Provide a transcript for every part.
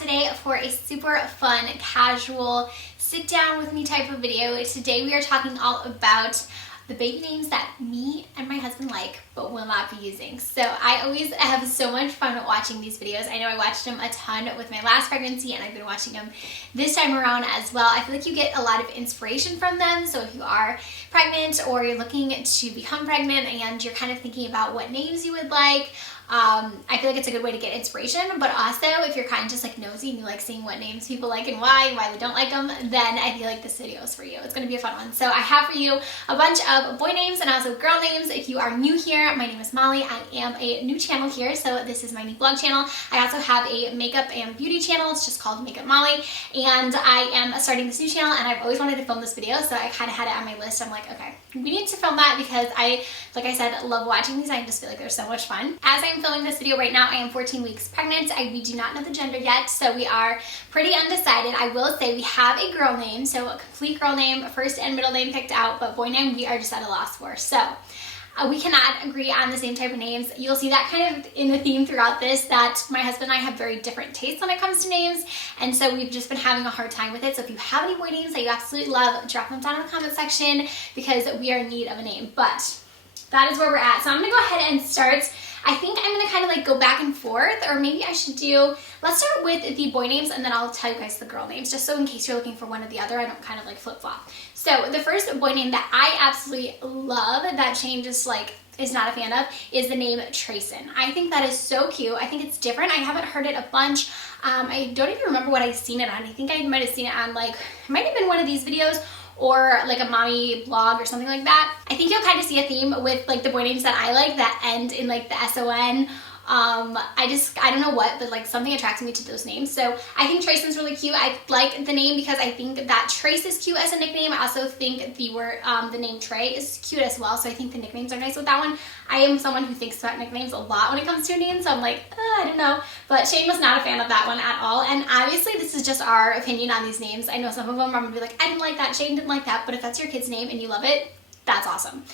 today for a super fun, casual, sit down with me type of video. Today we are talking all about the baby names that me and my husband like but will not be using. So I always have so much fun watching these videos. I know I watched them a ton with my last pregnancy and I've been watching them this time around as well. I feel like you get a lot of inspiration from them. So if you are pregnant or you're looking to become pregnant and you're kind of thinking about what names you would like, I feel like it's a good way to get inspiration, but also if you're kind of just like nosy and you like seeing what names people like and why they don't like them, then I feel like this video is for you. It's going to be a fun one. So I have for you a bunch of boy names and also girl names. If you are new here, my name is Molly. I am a new channel here, so this is my new vlog channel. I also have a makeup and beauty channel. It's just called Makeup Molly, and I am starting this new channel and I've always wanted to film this video, so I kind of had it on my list. I'm like, okay, we need to film that because like I said, love watching these. I just feel like they're so much fun. As I'm filming this video right now, I am 14 weeks pregnant. We do not know the gender yet, so we are pretty undecided. I will say we have a girl name, so a complete girl name, first and middle name picked out, but boy name we are just at a loss for. So we cannot agree on the same type of names. You'll see that kind of in the theme throughout this, that my husband and I have very different tastes when it comes to names, and so we've just been having a hard time with it. So if you have any boy names that you absolutely love, drop them down in the comment section because we are in need of a name. But that is where we're at. So I'm gonna go ahead and start. I think I'm gonna kind of like go back and forth, or maybe I should let's start with the boy names and then I'll tell you guys the girl names, just so in case you're looking for one or the other, I don't kind of like flip-flop. So the first boy name that I absolutely love that Shane just like is not a fan of is the name Trayson. I think that is so cute. I think it's different. I haven't heard it a bunch. I don't even remember what I've seen it on. I think I might have seen it on like, it might have been one of these videos or like a mommy blog or something like that. I think you'll kind of see a theme with like the boy names that I like that end in like the S-O-N. I don't know what, but like something attracts me to those names. So I think Trayson's really cute. I like the name because I think that Trace is cute as a nickname. I also think the name Trey is cute as well. So I think the nicknames are nice with that one. I am someone who thinks about nicknames a lot when it comes to names. So I'm like, I don't know. But Shane was not a fan of that one at all. And obviously this is just our opinion on these names. I know some of them are gonna be like, I didn't like that, Shane didn't like that. But if that's your kid's name and you love it, that's awesome.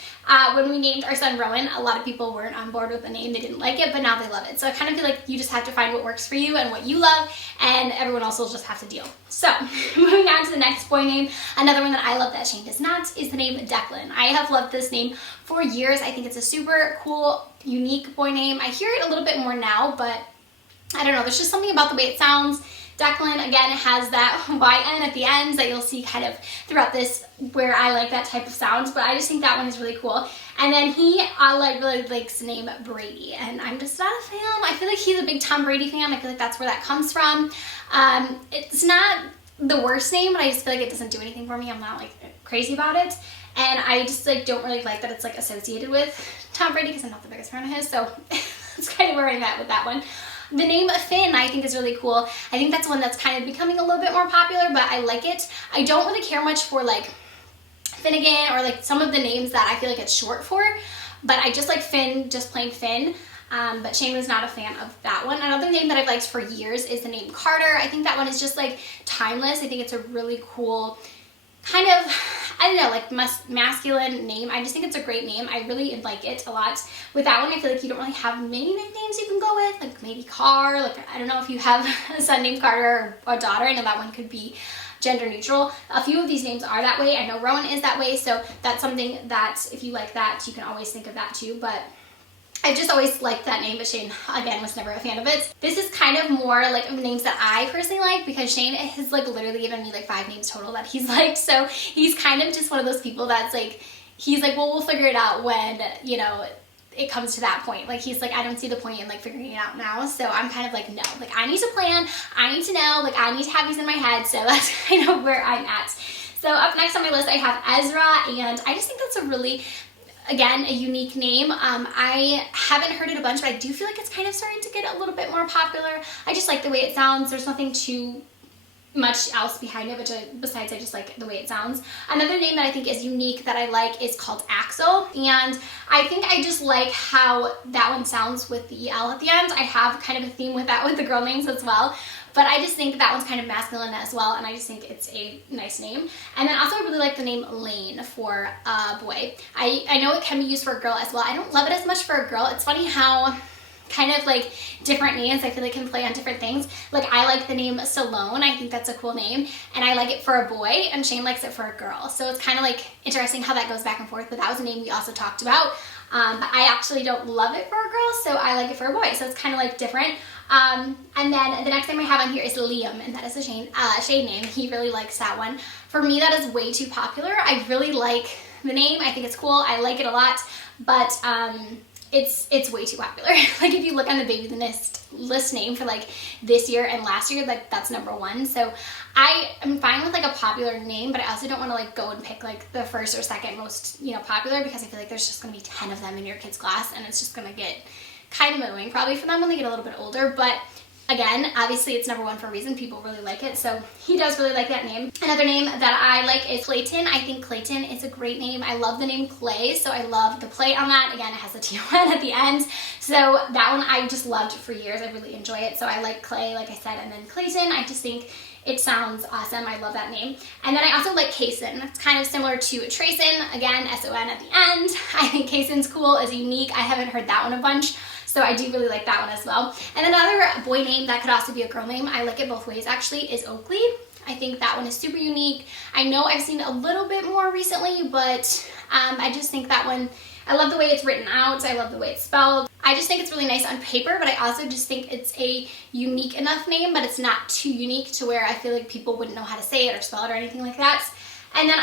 When we named our son Rowan, a lot of people weren't on board with the name. They didn't like it, but now they love it. So I kind of feel like you just have to find what works for you and what you love, and everyone else will just have to deal. So moving on to the next boy name, another one that I love that Shane does not is the name Declan. I have loved this name for years. I think it's a super cool, unique boy name. I hear it a little bit more now, but I don't know. There's just something about the way it sounds. Declan, again, has that YN at the end that you'll see kind of throughout this where I like that type of sound, but I just think that one is really cool. And then he really likes the name Brody, and I'm just not a fan. I feel like he's a big Tom Brady fan. I feel like that's where that comes from. It's not the worst name, but I just feel like it doesn't do anything for me. I'm not like crazy about it. And I just like don't really like that it's like associated with Tom Brady because I'm not the biggest fan of his, so that's kind of where I'm at with that one. The name Finn I think is really cool. I think that's one that's kind of becoming a little bit more popular, but I like it. I don't really care much for like Finnegan or like some of the names that I feel like it's short for, but I just like Finn, just plain Finn. But Shane was not a fan of that one. Another name that I've liked for years is the name Carter. I think that one is just like timeless. I think it's a really cool kind of, I don't know, like masculine name. I just think it's a great name. I really like it a lot. With that one, I feel like you don't really have many nicknames you can go with, like maybe Car. Like, I don't know if you have a son named Carter or a daughter. I know that one could be gender neutral. A few of these names are that way. I know Rowan is that way, so that's something that if you like that, you can always think of that too. But I've just always liked that name, but Shane, again, was never a fan of it. This is kind of more like names that I personally like because Shane has like literally given me like 5 names total that he's liked. So he's kind of just one of those people that's like, he's like, well, we'll figure it out when, you know, it comes to that point. Like he's like, I don't see the point in like figuring it out now. So I'm kind of like, no, like I need to plan, I need to know, like I need to have these in my head. So that's kind of where I'm at. So up next on my list, I have Ezra, and I just think that's a really, again, a unique name. I haven't heard it a bunch, but I do feel like it's kind of starting to get a little bit more popular. I just like the way it sounds. There's nothing too much else behind it, besides I just like the way it sounds. Another name that I think is unique that I like is called Axel, and I think I just like how that one sounds with the EL at the end. I have kind of a theme with that with the girl names as well, but I just think that one's kind of masculine as well, and I just think it's a nice name. And then also I really like the name Laim for a boy. I know it can be used for a girl as well. I don't love it as much for a girl. It's funny how kind of like different names I feel like can play on different things. Like I like the name Salone. I think that's a cool name, and I like it for a boy, and Shane likes it for a girl. So it's kind of like interesting how that goes back and forth, but that was a name we also talked about. But I actually don't love it for a girl, so I like it for a boy. So it's kind of like different. And then the next name I have on here is Laim, and that is a Shane name. He really likes that one. For me, that is way too popular. I really like the name. I think it's cool. I like it a lot, but it's way too popular. Like if you look on the baby list name for like this year and last year, like that's #1. So I am fine with like a popular name, but I also don't want to like go and pick like the first or second most, you know, popular, because I feel like there's just going to be 10 of them in your kid's class, and it's just going to get kind of annoying probably for them when they get a little bit older. But again, obviously it's #1 for a reason. People really like it, so he does really like that name. Another name that I like is Clayton. I think Clayton is a great name. I love the name Clay, so I love the play on that. Again, it has a T-O-N at the end, so that one I just loved for years. I really enjoy it, so I like Clay, like I said, and then Clayton. I just think it sounds awesome. I love that name. And then I also like Kason. It's kind of similar to Trayson. Again, S-O-N at the end. I think Kason's cool, is unique. I haven't heard that one a bunch, so I do really like that one as well. And another boy name that could also be a girl name, I like it both ways actually, is Oakley. I think that one is super unique. I know I've seen a little bit more recently, but I just think that one, I love the way it's written out. I love the way it's spelled. I just think it's really nice on paper, but I also just think it's a unique enough name, but it's not too unique to where I feel like people wouldn't know how to say it or spell it or anything like that. And then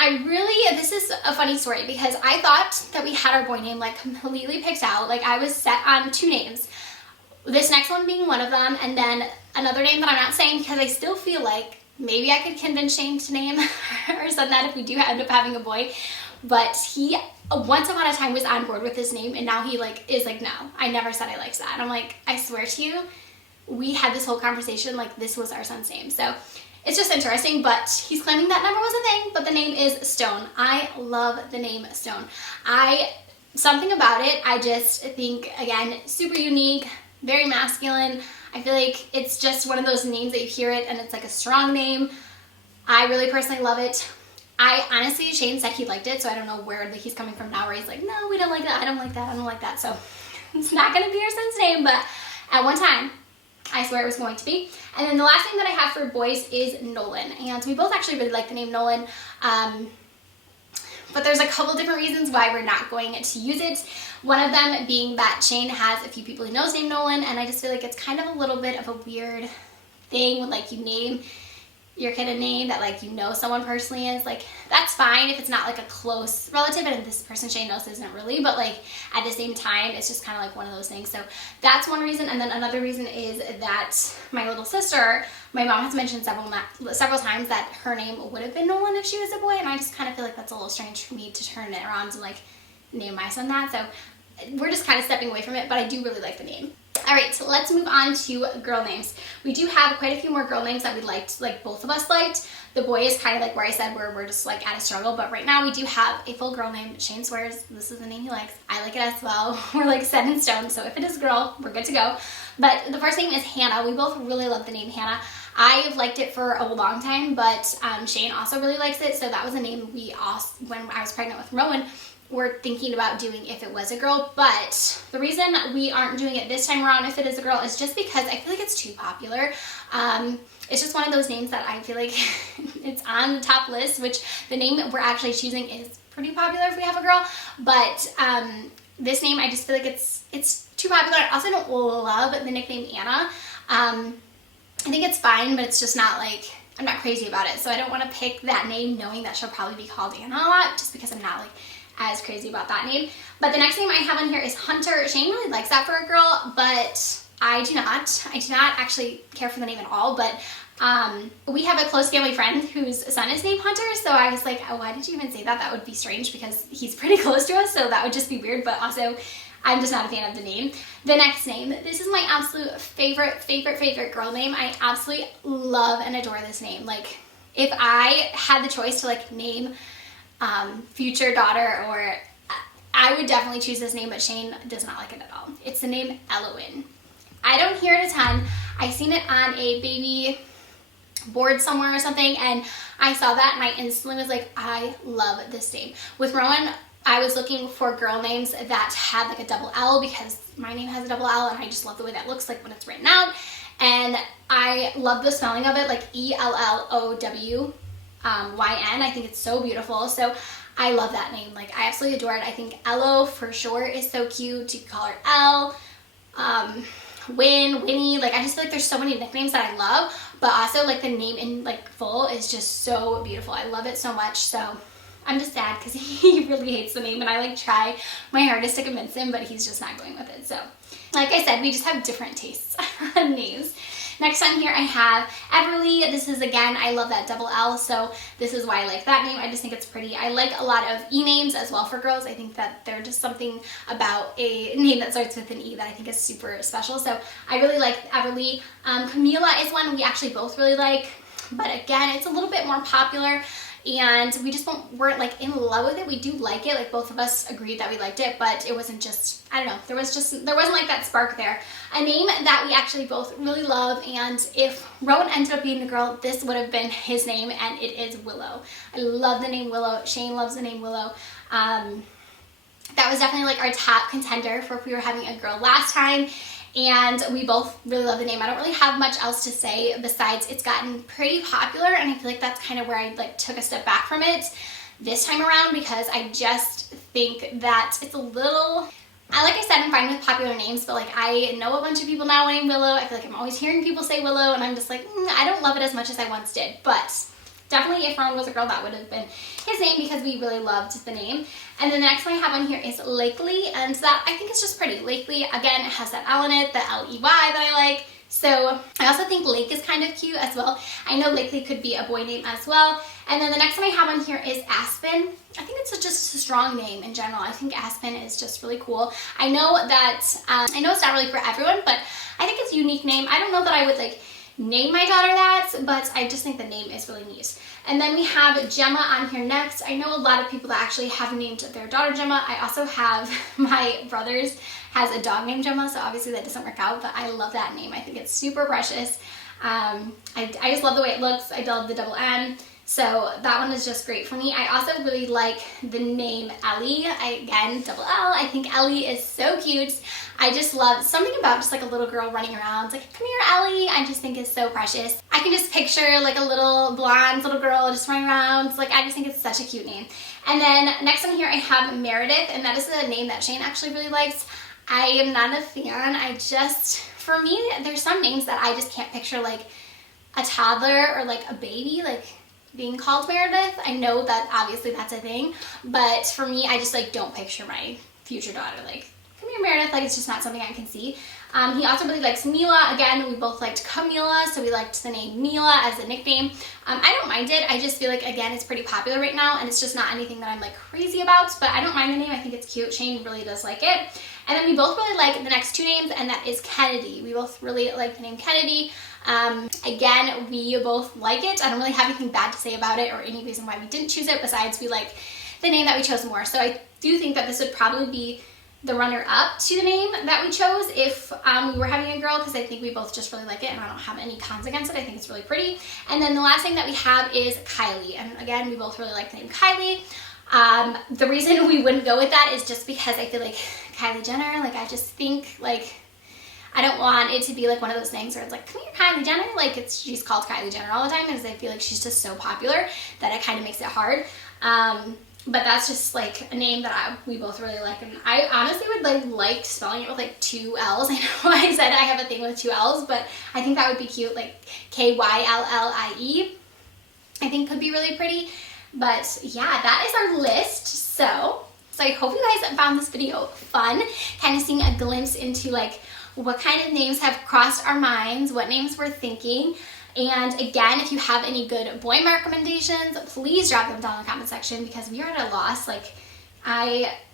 this is a funny story, because I thought that we had our boy name like completely picked out. Like I was set on 2 names. This next one being one of them, and then another name that I'm not saying because I still feel like maybe I could convince Shane to name or something that if we do end up having a boy. But he once upon a time was on board with this name, and now he is like, no, I never said I liked that. And I'm like, I swear to you, we had this whole conversation like this was our son's name. So it's just interesting, but he's claiming that never was a thing, but the name is Stone. I love the name Stone. Something about it, I just think, again, super unique, very masculine. I feel like it's just one of those names that you hear it and it's like a strong name. I really personally love it. I honestly, Shane said he liked it, so I don't know where he's coming from now, where he's like, no, we don't like that, I don't like that, I don't like that. So it's not going to be our son's name, but at one time, I swear it was going to be. And then the last name that I have for boys is Nolan, and we both actually really like the name Nolan. But there's a couple different reasons why we're not going to use it. One of them being that Shane has a few people he knows named Nolan, and I just feel like it's kind of a little bit of a weird thing when like you name your kid a name that like you know someone personally is. Like that's fine if it's not like a close relative, and this person Shane knows isn't really, but like at the same time it's just kind of like one of those things. So that's one reason. And then another reason is that my little sister, my mom has mentioned several times that her name would have been Nolan if she was a boy, and I just kind of feel like that's a little strange for me to turn it around and like name my son that. So we're just kind of stepping away from it, but I do really like the name. All right, so let's move on to girl names. We do have quite a few more girl names that we liked, like both of us liked. The boy is kind of like where I said we're just like at a struggle, but right now we do have a full girl name. Shane swears this is the name he likes. I like it as well. We're like set in stone, so if it is a girl, we're good to go. But the first name is Hannah. We both really love the name Hannah. I've liked it for a long time, but Shane also really likes it, so that was a name we also, when I was pregnant with Rowan, we're thinking about doing if it was a girl. But the reason we aren't doing it this time around if it is a girl is just because I feel like it's too popular. It's just one of those names that I feel like it's on the top list, which the name we're actually choosing is pretty popular if we have a girl. But this name, I just feel like it's too popular. I also don't love the nickname Anna. I think it's fine, but it's just not like, I'm not crazy about it. So I don't want to pick that name knowing that she'll probably be called Anna a lot, just because I'm not like as crazy about that name. But the next name I have on here is Hunter. Shane really likes that for a girl, but I do not. I do not actually care for the name at all, but we have a close family friend whose son is named Hunter, so I was like, oh, why did you even say that? That would be strange because he's pretty close to us, so that would just be weird, but also I'm just not a fan of the name. The next name, this is my absolute favorite girl name. I absolutely love and adore this name. Like, if I had the choice to like name future daughter, or I would definitely choose this name, but Shane does not like it at all. It's the name Ellowyn. I don't hear it a ton. I seen it on a baby board somewhere or something, and I saw that and I instantly was like, I love this name. With Rowan, I was looking for girl names that had like a double L because my name has a double L and I just love the way that looks like when it's written out. And I love the spelling of it, like Ellowyn. I think it's so beautiful. So I love that name. Like, I absolutely adore it. I think Ello for short is so cute. You can call her Elle, Winnie. Like, I just feel like there's so many nicknames that I love, but also like the name in like full is just so beautiful. I love it so much. So I'm just sad because he really hates the name, and I like try my hardest to convince him, but he's just not going with it. So like I said, we just have different tastes on names. Next on here I have Everllee. This is, again, I love that double L, so this is why I like that name. I just think it's pretty. I like a lot of E names as well for girls. I think that they're just something about a name that starts with an E that I think is super special. So I really like Everllee. Camila is one we actually both really like, but again, it's a little bit more popular. And we just weren't like in love with it. We do like it, like both of us agreed that we liked it, but it wasn't just, I don't know, there wasn't like that spark there. A name that we actually both really love, and if Rowan ended up being a girl, this would have been his name, and it is Willow. I love the name Willow. Shane loves the name Willow. That was definitely like our top contender for if we were having a girl last time. And we both really love the name. I don't really have much else to say besides it's gotten pretty popular, and I feel like that's kind of where I like took a step back from it this time around, because I just think that it's a little, like I said, I'm fine with popular names, but like I know a bunch of people now named Willow. I feel like I'm always hearing people say Willow, and I'm just like, I don't love it as much as I once did. But definitely if Rowan was a girl, that would have been his name because we really loved the name. And then the next one I have on here is Oakley, and that I think is just pretty. Oakley, again, it has that L in it, the L-E-Y that I like. So I also think Lake is kind of cute as well. I know Oakley could be a boy name as well. And then the next one I have on here is Aspen. I think it's just a strong name in general. I think Aspen is just really cool. I know that, I know it's not really for everyone, but I think it's a unique name. I don't know that I would like name my daughter that, but I just think the name is really neat. And then we have Gemma on here next. I know a lot of people that actually have named their daughter Gemma. I also have my brother's has a dog named Gemma, so obviously that doesn't work out, but I love that name. I think it's super precious. I just love the way it looks. I love the double N. So that one is just great for me. I also really like the name Ellie. Again, double L. I think Ellie is so cute. I just love something about just like a little girl running around. It's like, come here, Ellie. I just think it's so precious. I can just picture like a little blonde little girl just running around. It's like, I just think it's such a cute name. And then next on here I have Meredith, and that is a name that Shane actually really likes. I am not a fan. For me, there's some names that I just can't picture like a toddler or like a baby, like being called Meredith. I know that obviously that's a thing, but for me, I just like don't picture my future daughter like, come here, Meredith. Like, it's just not something I can see. He also really likes Mila. Again, we both liked Camila, so we liked the name Mila as a nickname. I don't mind it. I just feel like, again, it's pretty popular right now, and it's just not anything that I'm like crazy about, but I don't mind the name. I think it's cute. Shane really does like it. And then we both really like the next two names, and that is Kennedy. We both really like the name Kennedy. Again, we both like it. I don't really have anything bad to say about it or any reason why we didn't choose it besides we like the name that we chose more. So I do think that this would probably be the runner-up to the name that we chose if we were having a girl, because I think we both just really like it and I don't have any cons against it. I think it's really pretty. And then the last thing that we have is Kylie, and again, we both really like the name Kylie. The reason we wouldn't go with that is just because I feel like Kylie Jenner, like I just think like I don't want it to be like one of those things where it's like, come here, Kylie Jenner. Like she's called Kylie Jenner all the time, because I feel like she's just so popular that it kind of makes it hard. But that's just like a name that we both really like, and I honestly would like spelling it with like two L's. I know I said I have a thing with two L's, but I think that would be cute, like Kyllie. I think could be really pretty. But yeah, that is our list. So I hope you guys found this video fun, kind of seeing a glimpse into like what kind of names have crossed our minds, what names we're thinking. And again, if you have any good boy recommendations, please drop them down in the comment section, because we are at a loss. Like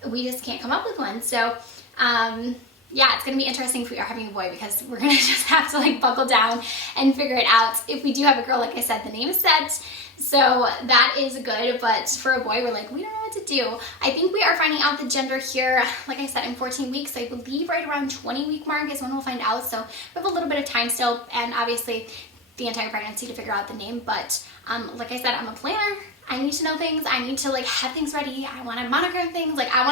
we just can't come up with one. So yeah, it's gonna be interesting if we are having a boy, because we're gonna just have to like buckle down and figure it out. If we do have a girl, like I said, the name is set, so that is good. But for a boy, we're like, we don't know what to do. I think we are finding out the gender here, like I said, in 14 weeks. I believe right around 20-week mark is when we'll find out. So we have a little bit of time still, and obviously the entire pregnancy to figure out the name. But like I said, I'm a planner. I need to know things. I need to like have things ready. I want to monogram things. Like I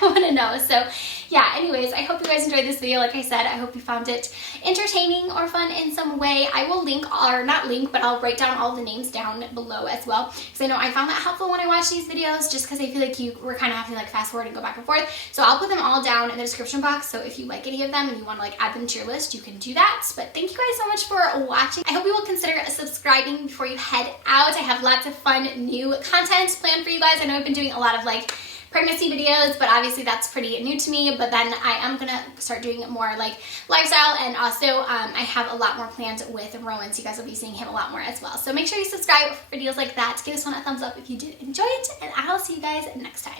want to know. So yeah, anyways, I hope you guys enjoyed this video. Like I said, I hope you found it entertaining or fun in some way. I will link, or not link, but I'll write down all the names down below as well, because I know I found that helpful when I watch these videos, just because I feel like you were kind of having to like fast forward and go back and forth. So I'll put them all down in the description box. So if you like any of them and you want to like add them to your list, you can do that. But thank you guys so much for watching. I hope you will consider subscribing before you head out. I have lots of fun new content planned for you guys. I know I've been doing a lot of like pregnancy videos, but obviously that's pretty new to me. But then I am gonna start doing more like lifestyle, and also I have a lot more planned with Rowan, so you guys will be seeing him a lot more as well. So make sure you subscribe for videos like that. Give this one a thumbs up if you did enjoy it, and I'll see you guys next time.